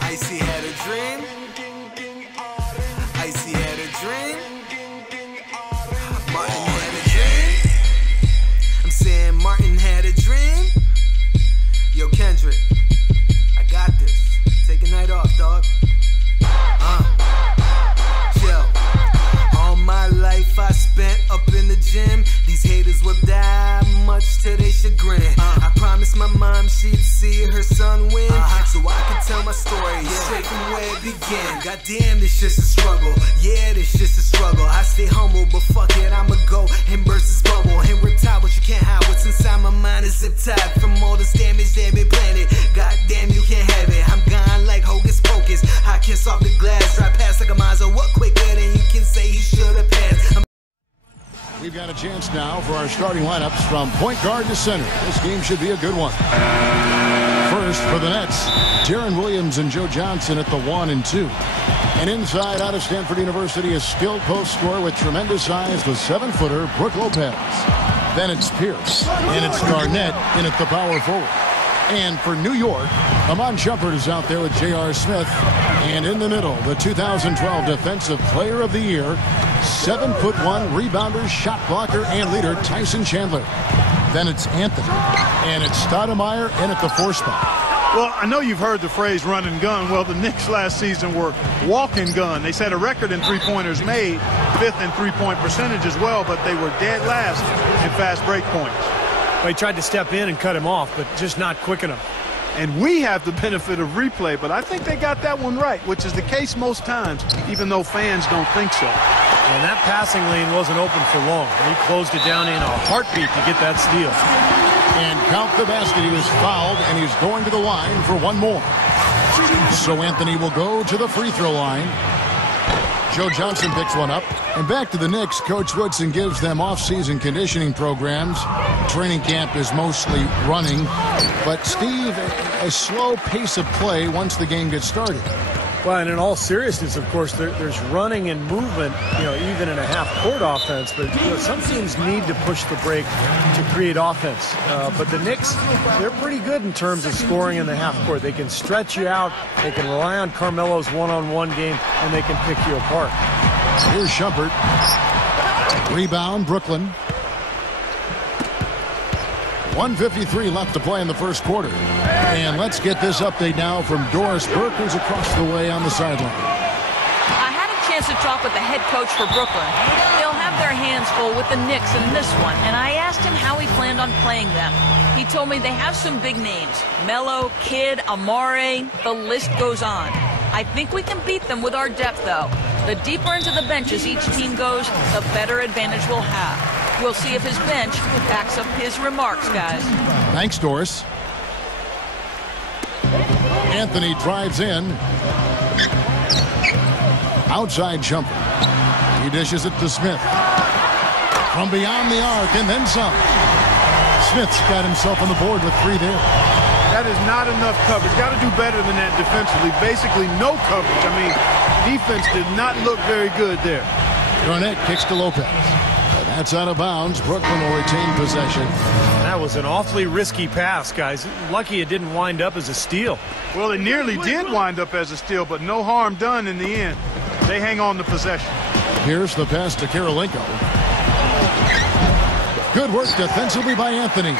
Icy had a dream. Icy had a dream. Martin had a dream. I'm saying Martin had a dream. Yo, Kendrick, I got this. Take a night off, dog. Chill. All my life I spent up in the gym. These haters will die much to their chagrin. I promised my mom she'd see her son win, so I could tell my story straight from where it began. Goddamn, this shit's a struggle. Yeah, this shit's a struggle. I stay humble, but fuck it, I'ma go and burst this bubble and retire, but you can't hide what's inside my mind is zip tied from all this damage that been planted. Goddamn, you can't have it. I'm gone like Hocus Pocus. I kiss off the glass, drive past like a Mazda. What quicker than you can say he should've passed. We've got a chance now for our starting lineups from point guard to center. This game should be a good one. First for the Nets, Deron Williams and Joe Johnson at the 1 and 2. And inside out of Stanford University, a skilled post scorer with tremendous size, the 7-footer Brook Lopez. Then it's Pierce, and it's Garnett in at the power forward. And for New York, Amon Shumpert is out there with J.R. Smith. And in the middle, the 2012 Defensive Player of the Year, 7'1" rebounder, shot blocker, and leader Tyson Chandler. Then it's Anthony, and it's Stoudemire in at the 4 spot. Well, I know you've heard the phrase run and gun. Well, the Knicks last season were walk and gun. They set a record in three-pointers made, 5th in three-point percentage as well, but they were dead last in fast break points. Well, he tried to step in and cut him off, but just not quick enough. And we have the benefit of replay, but I think they got that one right, which is the case most times, even though fans don't think so. And that passing lane wasn't open for long. He closed it down in a heartbeat to get that steal. And count the basket. He was fouled, and he's going to the line for one more. So Anthony will go to the free throw line. Joe Johnson picks one up. And back to the Knicks, Coach Woodson gives them off-season conditioning programs. Training camp is mostly running. But, Steve, a slow pace of play once the game gets started. Well, and in all seriousness, of course, there's running and movement, even in a half-court offense. But some teams need to push the break to create offense. But the Knicks, they're pretty good in terms of scoring in the half-court. They can stretch you out. They can rely on Carmelo's one-on-one game, and they can pick you apart. Here's Shumpert. Rebound, Brooklyn. 1:53 left to play in the first quarter. And let's get this update now from Doris Burke, who's across the way on the sideline. I had a chance to talk with the head coach for Brooklyn. They'll have their hands full with the Knicks in this one, and I asked him how he planned on playing them. He told me they have some big names. Melo, Kidd, Amare, the list goes on. I think we can beat them with our depth, though. The deeper into the benches each team goes, the better advantage we'll have. We'll see if his bench backs up his remarks, guys. Thanks, Doris. Anthony drives in. Outside jumper. He dishes it to Smith. From beyond the arc and then some. Smith's got himself on the board with 3 there. That is not enough coverage. Got to do better than that defensively. Basically no coverage. I mean, defense did not look very good there. Garnett kicks to Lopez. That's out of bounds. Brooklyn will retain possession. That was an awfully risky pass, guys. Lucky it didn't wind up as a steal. Well, it nearly did wind up as a steal, but no harm done in the end. They hang on to possession. Here's the pass to Karolinko. Good work defensively by Anthony.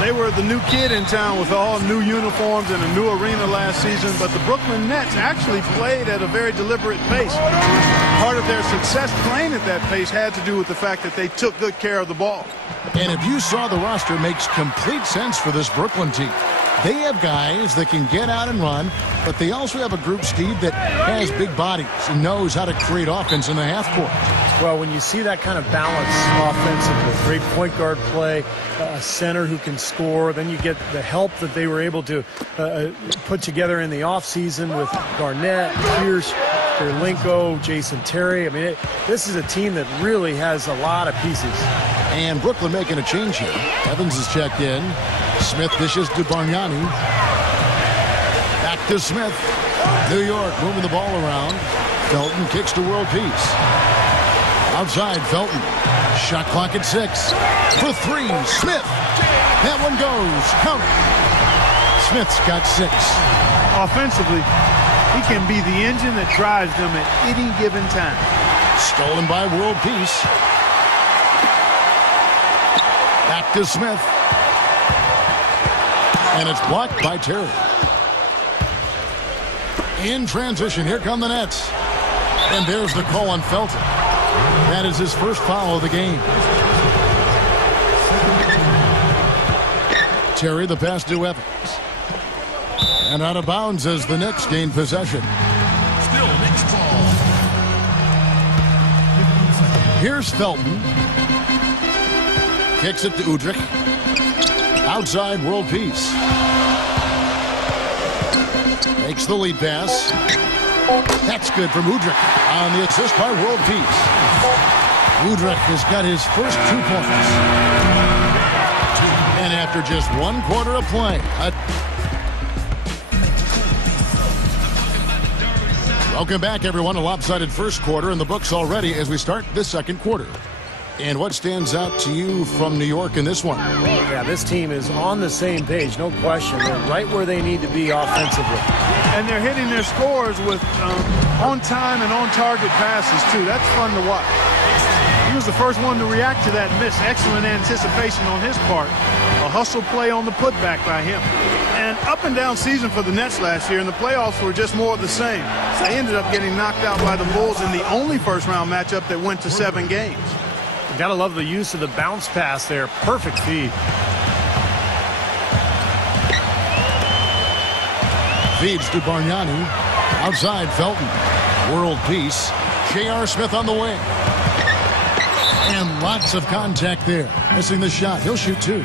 They were the new kid in town with all new uniforms and a new arena last season, but the Brooklyn Nets actually played at a very deliberate pace. Part of their success playing at that pace had to do with the fact that they took good care of the ball. And if you saw the roster, it makes complete sense for this Brooklyn team. They have guys that can get out and run, but they also have a group, Steve, that has big bodies and knows how to create offense in the half court. Well, when you see that kind of balance offensively, great point guard play, a center who can score, then you get the help that they were able to put together in the offseason with Garnett, Pierce, Karolinko, Jason Terry. I mean, this is a team that really has a lot of pieces. And Brooklyn making a change here. Evans is checked in. Smith dishes to Bargnani. Back to Smith. New York moving the ball around. Felton kicks to World Peace. Outside, Felton. Shot clock at 6. For 3, Smith. That one goes. Count it. Smith's got 6. Offensively, he can be the engine that drives them at any given time. Stolen by World Peace. Back to Smith. And it's blocked by Terry. In transition, here come the Nets. And there's the call on Felton. That is his first foul of the game. Terry, the pass to Evans. And out of bounds as the Knicks gain possession. Still Knicks ball. Here's Felton. Kicks it to Udrich. Outside, World Peace. Makes the lead pass. That's good from Udrich on the assist by World Peace. Udrich has got his first 2 points. And after just 1 quarter of play, welcome back, everyone. A lopsided first quarter in the books already as we start this second quarter. And what stands out to you from New York in this one? Yeah, this team is on the same page, no question. They're right where they need to be offensively. And they're hitting their scores with on-time and on-target passes, too. That's fun to watch. He was the first one to react to that miss. Excellent anticipation on his part. A hustle play on the putback by him. And up and down season for the Nets last year, and the playoffs were just more of the same. They ended up getting knocked out by the Bulls in the only first-round matchup that went to 7 games. Gotta love the use of the bounce pass there. Perfect feed. Feeds to Bargnani. Outside, Felton. World Peace. J.R. Smith on the wing. And lots of contact there. Missing the shot. He'll shoot 2.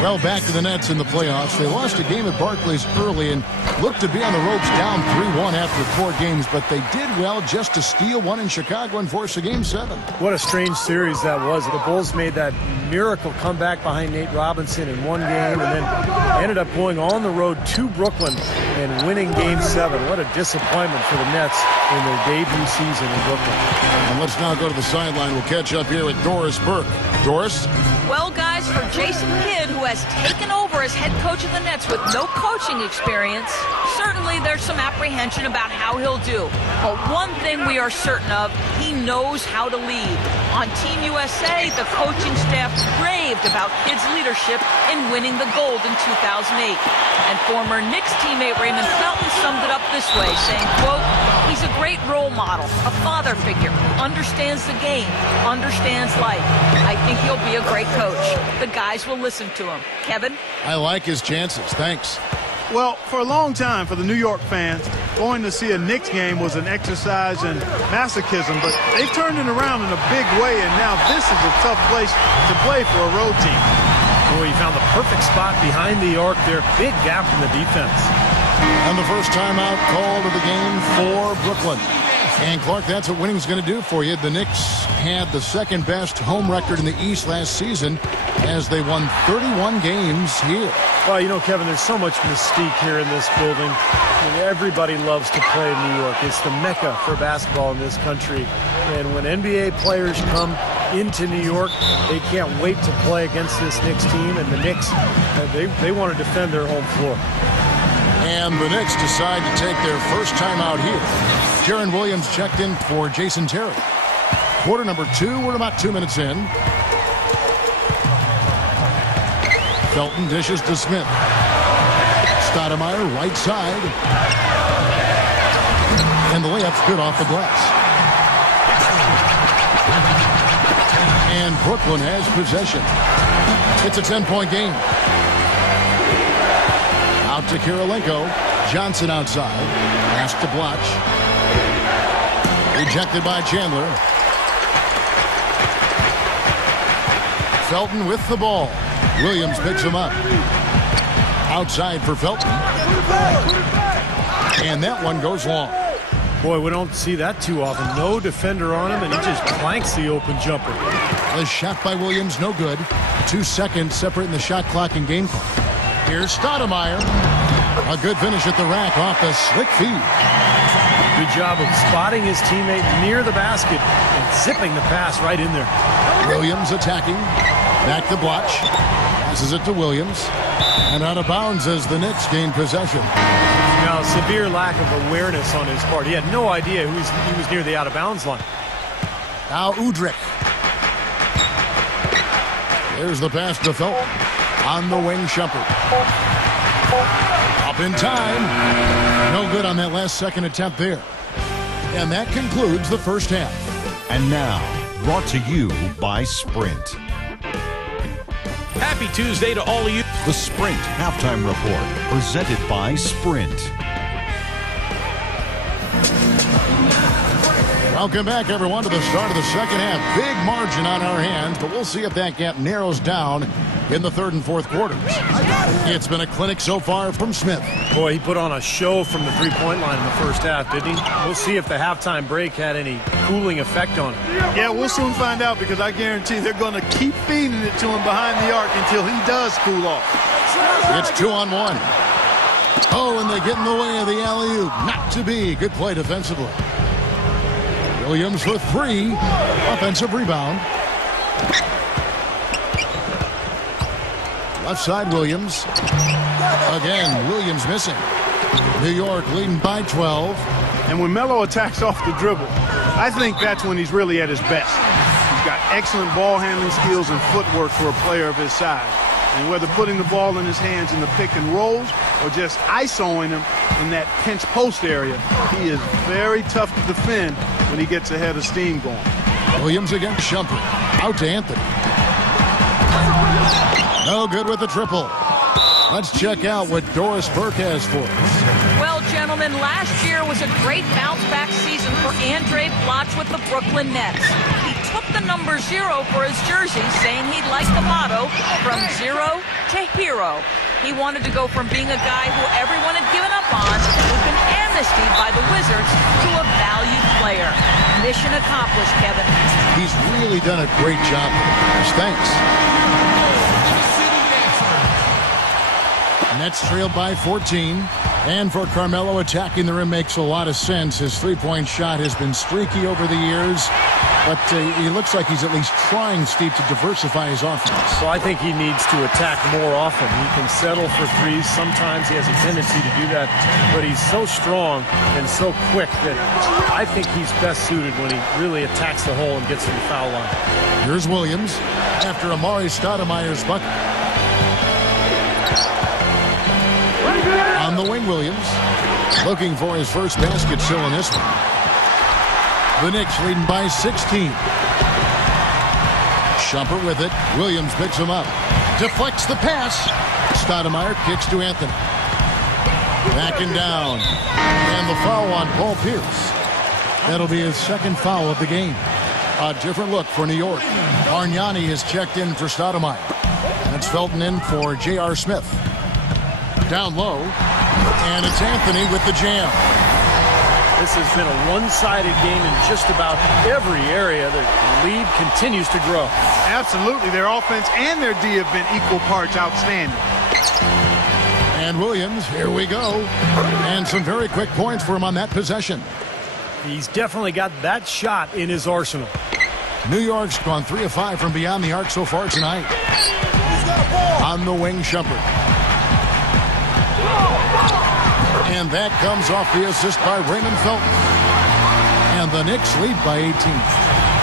Well, back to the Nets in the playoffs. They lost a game at Barclays early and looked to be on the ropes down 3-1 after 4 games, but they did well just to steal one in Chicago and force a Game 7. What a strange series that was. The Bulls made that miracle comeback behind Nate Robinson in 1 game and then ended up going on the road to Brooklyn and winning Game 7. What a disappointment for the Nets in their debut season in Brooklyn. And let's now go to the sideline. We'll catch up here with Doris Burke. Doris? Well, guys, for Jason Kidd, who has taken over as head coach of the Nets with no coaching experience, certainly there's some apprehension about how he'll do. But one thing we are certain of, he knows how to lead. On Team USA, the coaching staff raved about Kidd's leadership in winning the gold in 2008. And former Knicks teammate Raymond Felton summed it up this way, saying, quote, "He's a great role model, a father figure, understands the game, understands life. I think he'll be a great coach. The guys will listen to him." Kevin? I like his chances. Thanks. Well, for a long time, for the New York fans, going to see a Knicks game was an exercise in masochism, but they've turned it around in a big way, and now this is a tough place to play for a road team. Boy, he found the perfect spot behind the arc there. Big gap in the defense. And the first timeout called of the game for Brooklyn. And Clark, that's what winning's going to do for you. The Knicks had the second best home record in the East last season as they won 31 games here. Well, you know, Kevin, there's so much mystique here in this building. I mean, everybody loves to play in New York. It's the mecca for basketball in this country. And when NBA players come into New York, they can't wait to play against this Knicks team. And the Knicks, they want to defend their home floor. And the Knicks decide to take their first time out here. Jaron Williams checked in for Jason Terry. Quarter number 2, we're about 2 minutes in. Felton dishes to Smith. Stoudemire, right side. And the layup's good off the glass. And Brooklyn has possession. It's a 10-point game. Out to Kirilenko. Johnson outside. Pass to Blotch. Rejected by Chandler. Felton with the ball. Williams picks him up. Outside for Felton. And that one goes long. Boy, we don't see that too often. No defender on him, and he just planks the open jumper. The shot by Williams, no good. 2 seconds separating the shot clock and game clock. Here's Stoudemire. A good finish at the rack off a slick feed. Good job of spotting his teammate near the basket and zipping the pass right in there. Williams attacking. Back to Blotch. Passes it to Williams. And out of bounds as the Knicks gain possession. Now, severe lack of awareness on his part. He had no idea he was near the out-of-bounds line. Now Udrich. Here's the pass to Felton. On the wing, Shumpert. Up in time. No good on that last second attempt there. And that concludes the first half. And now, brought to you by Sprint. Happy Tuesday to all of you. The Sprint Halftime Report, presented by Sprint. Welcome back, everyone, to the start of the second half. Big margin on our hands, but we'll see if that gap narrows down in the third and fourth quarters. It's been a clinic so far from Smith. Boy, he put on a show from the three-point line in the first half, didn't he? We'll see if the halftime break had any cooling effect on him. Yeah, we'll soon find out, because I guarantee they're going to keep feeding it to him behind the arc until he does cool off. It's 2-on-1. Oh, and they get in the way of the alley-oop. Not to be. Good play defensively. Williams with 3. Offensive rebound. Left side, Williams. Again, Williams missing. New York leading by 12. And when Melo attacks off the dribble, I think that's when he's really at his best. He's got excellent ball handling skills and footwork for a player of his size. And whether putting the ball in his hands in the pick and rolls or just isoing him in that pinch post area, he is very tough to defend when he gets ahead of steam going. Williams against Shumpert. Out to Anthony. No good with the triple. Let's check out what Doris Burke has for us. Well, gentlemen, last year was a great bounce-back season for Andre Blotch with the Brooklyn Nets. He took the number 0 for his jersey, saying he'd like the motto, from zero to hero. He wanted to go from being a guy who everyone had given up on, who'd been amnestied by the Wizards, to a valued player. Mission accomplished, Kevin. He's really done a great job. Thanks. Nets trailed by 14. And for Carmelo, attacking the rim makes a lot of sense. His three-point shot has been streaky over the years. But he looks like he's at least trying, Steve, to diversify his offense. So I think he needs to attack more often. He can settle for threes. Sometimes he has a tendency to do that. But he's so strong and so quick that I think he's best suited when he really attacks the hole and gets to the foul line. Here's Williams after Amari Stoudemire's bucket. On the wing, Williams. Looking for his first basket still in this one. The Knicks leading by 16. Shumpert with it. Williams picks him up. Deflects the pass. Stoudemire kicks to Anthony. Backing down. And the foul on Paul Pierce. That'll be his second foul of the game. A different look for New York. Bargnani has checked in for Stoudemire. That's Felton in for J.R. Smith. Down low. And it's Anthony with the jam. This has been a one-sided game in just about every area. The lead continues to grow. Absolutely. Their offense and their D have been equal parts outstanding. And Williams, here we go. And some very quick points for him on that possession. He's definitely got that shot in his arsenal. New York's gone 3 of 5 from beyond the arc so far tonight. On the wing, Shumpert. And that comes off the assist by Raymond Felton. And the Knicks lead by 18.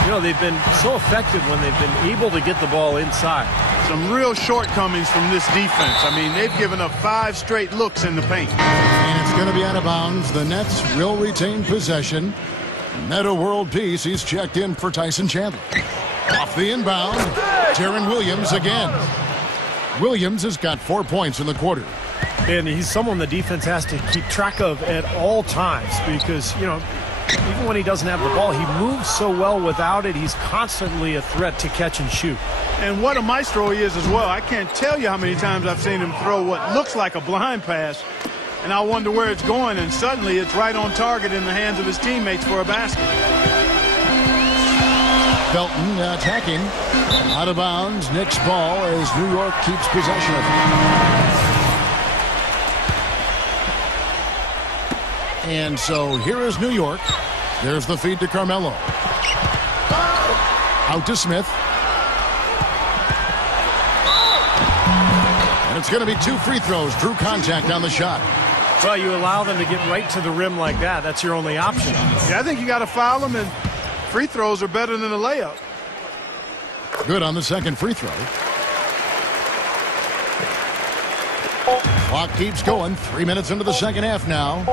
You know, they've been so effective when they've been able to get the ball inside. Some real shortcomings from this defense. I mean, they've given up 5 straight looks in the paint. And it's going to be out of bounds. The Nets will retain possession. Meta World Peace, he's checked in for Tyson Chandler. Off the inbound, Deron Williams again. Williams has got 4 points in the quarter. And he's someone the defense has to keep track of at all times because, you know, even when he doesn't have the ball, he moves so well without it. He's constantly a threat to catch and shoot. And what a maestro he is as well. I can't tell you how many times I've seen him throw what looks like a blind pass, and I wonder where it's going, and suddenly it's right on target in the hands of his teammates for a basket. Felton attacking. Out of bounds. Knicks ball as New York keeps possession of it. And so here is New York. There's the feed to Carmelo. Out to Smith. it's going to be 2 free throws. Drew contact on the shot. Well, you allow them to get right to the rim like that. That's your only option. Yeah, I think you got to foul them, and free throws are better than a layup. Good on the second free throw. Clock keeps going. 3 minutes into the second half now.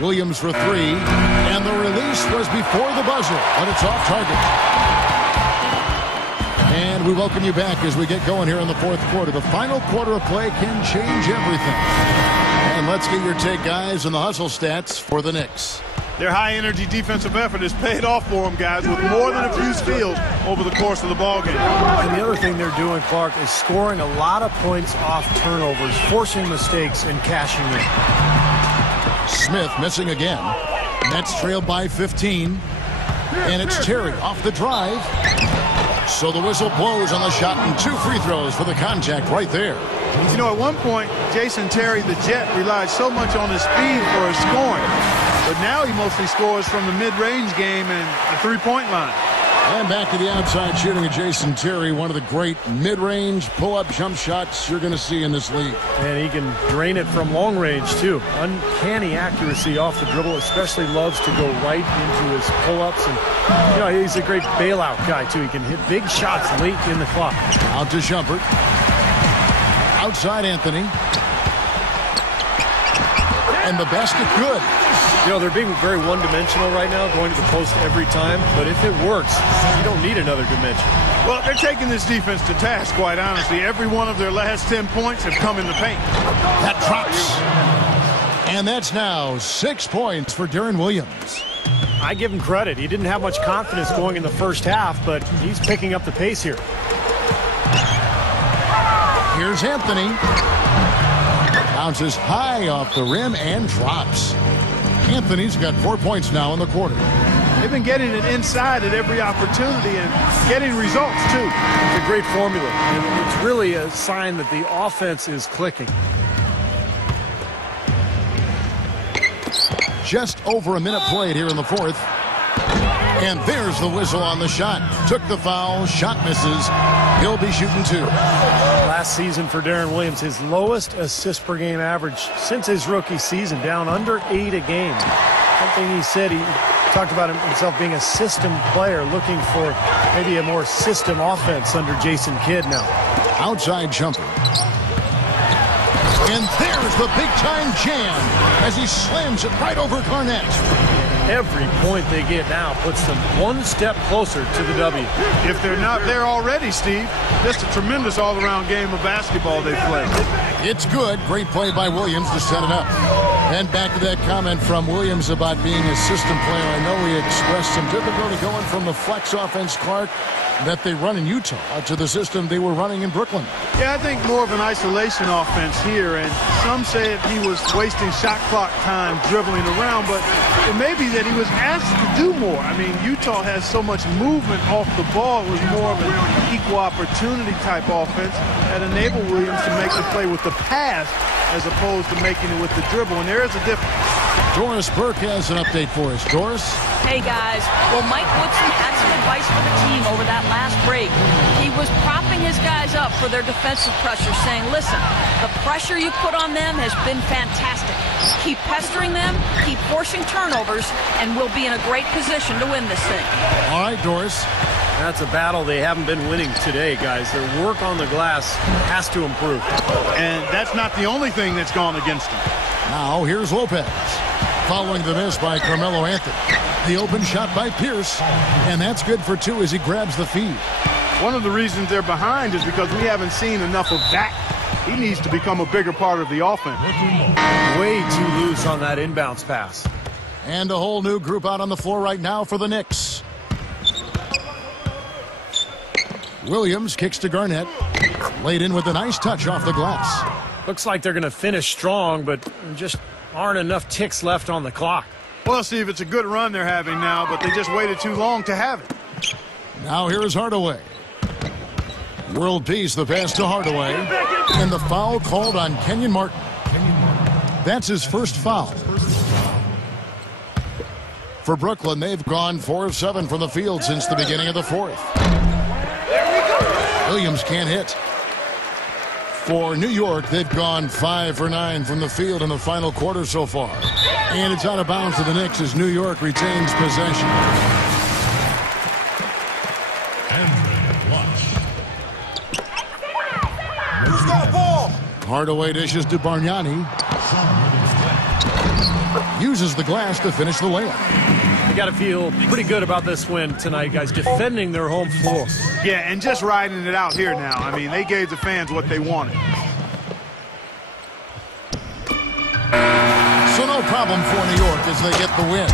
Williams for 3. And the release was before the buzzer, but it's off target. And we welcome you back as we get going here in the fourth quarter. The final quarter of play can change everything. And let's get your take, guys, on the hustle stats for the Knicks. Their high-energy defensive effort has paid off for them, guys, with more than a few steals over the course of the ballgame. And the other thing they're doing, Clark, is scoring a lot of points off turnovers, forcing mistakes and cashing in. Smith missing again. Nets trail by 15. And it's Terry off the drive. So the whistle blows on the shot and 2 free throws for the contact right there. You know, at one point, Jason Terry, the Jet, relied so much on his speed for his scoring. But now he mostly scores from the mid-range game and the three-point line. And back to the outside shooting of Jason Terry, one of the great mid-range pull-up jump shots you're going to see in this league. And he can drain it from long range, too. Uncanny accuracy off the dribble, especially loves to go right into his pull-ups. And, you know, he's a great bailout guy, too. He can hit big shots late in the clock. Out to Shumpert. Outside Anthony. And the basket good. You know, they're being very one-dimensional right now, going to the post every time. But if it works, you don't need another dimension. Well, they're taking this defense to task, quite honestly. Every one of their last 10 points have come in the paint. That drops. And that's now 6 points for Deron Williams. I give him credit. He didn't have much confidence going in the first half, but he's picking up the pace here. Here's Anthony. Bounces high off the rim and drops. Anthony's got 4 points now in the quarter. They've been getting it inside at every opportunity and getting results, too. It's a great formula, and it's really a sign that the offense is clicking. Just over a minute played here in the fourth. And there's the whistle on the shot. Took the foul, shot misses. He'll be shooting 2. Last season for Deron Williams, his lowest assist per game average since his rookie season, down under 8 a game. Something he said, he talked about himself being a system player, looking for maybe a more system offense under Jason Kidd now. Outside jumper. And there's the big-time jam as he slams it right over Garnett. Every point they get now puts them one step closer to the W. If they're not there already, Steve, just a tremendous all-around game of basketball they play. It's good. Great play by Williams to set it up. And back to that comment from Williams about being a system player. I know he expressed some difficulty going from the flex offense, Clark, that they run in Utah to the system they were running in Brooklyn. Yeah, I think more of an isolation offense here, and some said he was wasting shot clock time dribbling around, but it may be that he was asked to do more. I mean, Utah has so much movement off the ball. It was more of an equal opportunity type offense that enabled Williams to make the play with the pass as opposed to making it with the dribble, and there is a difference. Doris Burke has an update for us. Doris? Hey, guys. Well, Mike Woodson had some advice for the team over that last break. He was propping his guys up for their defensive pressure, saying, listen, the pressure you put on them has been fantastic. Keep pestering them, keep forcing turnovers, and we'll be in a great position to win this thing. All right, Doris. That's a battle they haven't been winning today, guys. Their work on the glass has to improve. And that's not the only thing that's gone against them. Now, here's Lopez. Following the miss by Carmelo Anthony. The open shot by Pierce. And that's good for 2 as he grabs the feed. One of the reasons they're behind is because we haven't seen enough of that. He needs to become a bigger part of the offense. Way too loose on that inbounds pass. And a whole new group out on the floor right now for the Knicks. Williams kicks to Garnett. Laid in with a nice touch off the glass. Looks like they're going to finish strong, but just aren't enough ticks left on the clock. Well, Steve, it's a good run they're having now, but they just waited too long to have it. Now here's Hardaway. World peace, the pass to Hardaway. And the foul called on Kenyon Martin. That's his first foul. For Brooklyn, they've gone 4 of 7 from the field since the beginning of the fourth. Williams can't hit. For New York, they've gone 5 for 9 from the field in the final quarter so far. And it's out of bounds to the Knicks as New York retains possession. Who's got the ball? Hardaway dishes to Bargnani. Uses the glass to finish the layup. They got to feel pretty good about this win tonight, guys, defending their home floor. Yeah, and just riding it out here now. I mean, they gave the fans what they wanted. So no problem for New York as they get the win.